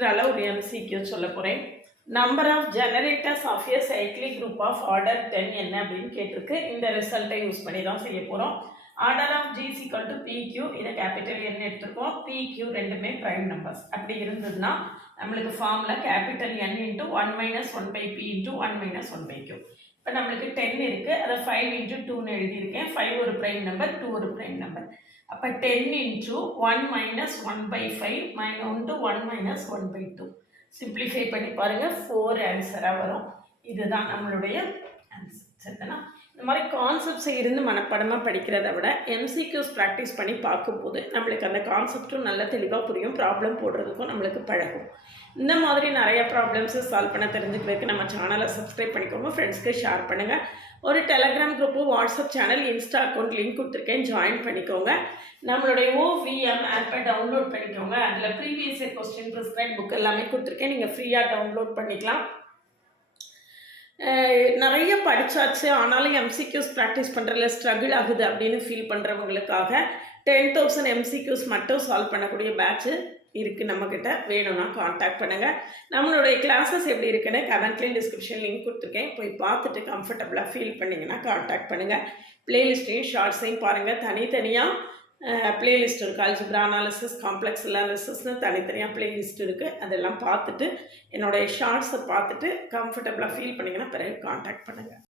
இன்டெக்ரலாக ஒரு எம்சிக்யூ சொல்ல போகிறேன். Number of generators of a cyclic group of order 10 என்ன அப்படின்னு கேட்டிருக்கு. இந்த ரிசல்ட்டை யூஸ் பண்ணி தான் செய்ய போகிறோம். Order of G is equal to PQ, இதை கேபிட்டல் N எடுத்துருக்கோம். PQ ரெண்டுமே ப்ரைம் நம்பர்ஸ். அப்படி இருந்ததுன்னா நம்மளுக்கு ஃபார்மில் capital N into 1 minus 1 by P into 1 minus 1 by Q. இப்போ நம்மளுக்கு 10 இருக்குது, அதை 5 இன்ட்டு 2ன்னு எழுதியிருக்கேன். 5 ஒரு ப்ரைம் நம்பர், 2 ஒரு ப்ரைம் நம்பர். அப்போ 10 into 1 minus 1 by 5 into 1 minus 1 by 2. Simplify பண்ணி பாருங்கள், 4 ஆன்சராக வரும். இதுதான் நம்மளுடைய ஆன்சர். சரிதானா? இந்த மாதிரி கான்செப்ட்ஸை இருந்து மனப்படமாக படிக்கிறத விட எம்சிக்யூஸ் ப்ராக்டிஸ் பண்ணி பார்க்கும்போது நம்மளுக்கு அந்த கான்செப்டும் நல்ல தெளிவாக புரியும். ப்ராப்ளம் போடுறதுக்கும் நம்மளுக்கு பழகும். இந்த மாதிரி நிறைய ப்ராப்ளம்ஸை சால்வ் பண்ண தெரிஞ்சுக்கிறதுக்கு நம்ம சேனலை சப்ஸ்கிரைப் பண்ணிக்கோங்க, ஃப்ரெண்ட்ஸ்க்கு ஷேர் பண்ணுங்கள். ஒரு Telegram group, WhatsApp channel, Insta account link கொடுத்துருக்கேன், ஜாயின் பண்ணிக்கோங்க. நம்மளுடைய OVM ஆப்பை டவுன்லோட் பண்ணிக்கோங்க. அதில் previous year question, prescribe book எல்லாமே கொடுத்துருக்கேன், நீங்கள் ஃப்ரீயாக டவுன்லோட் பண்ணிக்கலாம். நிறைய படித்தாச்சு, ஆனாலும் எம்சிக்யூஸ் ப்ராக்டிஸ் பண்ணுறதுல ஸ்ட்ரகிள் ஆகுது அப்படின்னு ஃபீல் பண்ணுறவங்களுக்காக 10,000 எம்சிக்யூஸ் மட்டும் சால்வ் பண்ணக்கூடிய பேட்ச்சு இருக்குது நம்மக்கிட்ட. வேணும்னா காண்டாக்ட் பண்ணுங்கள். நம்மளுடைய கிளாஸஸ் எப்படி இருக்குன்னு கமெண்ட்லேயும் டிஸ்கிரிப்ஷன் லிங்க் கொடுத்துருக்கேன், போய் பார்த்துட்டு கம்ஃபர்டபுளாக ஃபீல் பண்ணிங்கன்னா காண்டாக்ட் பண்ணுங்கள். ப்ளேலிஸ்ட்டையும் ஷார்ட்ஸையும் பாருங்கள். தனித்தனியாக ப்ளேலிஸ்ட் இருக்குது. அல்ஜிப்ரா அனாலிசிஸ், காம்ப்ளெக்ஸ் அனாலிசிஸ்னு தனித்தனியாக ப்ளேலிஸ்ட் இருக்குது. அதெல்லாம் பார்த்துட்டு என்னுடைய ஷார்ட்ஸை பார்த்துட்டு கம்ஃபர்டபுளாக ஃபீல் பண்ணிங்கன்னா பிறகு காண்டாக்ட் பண்ணுங்கள்.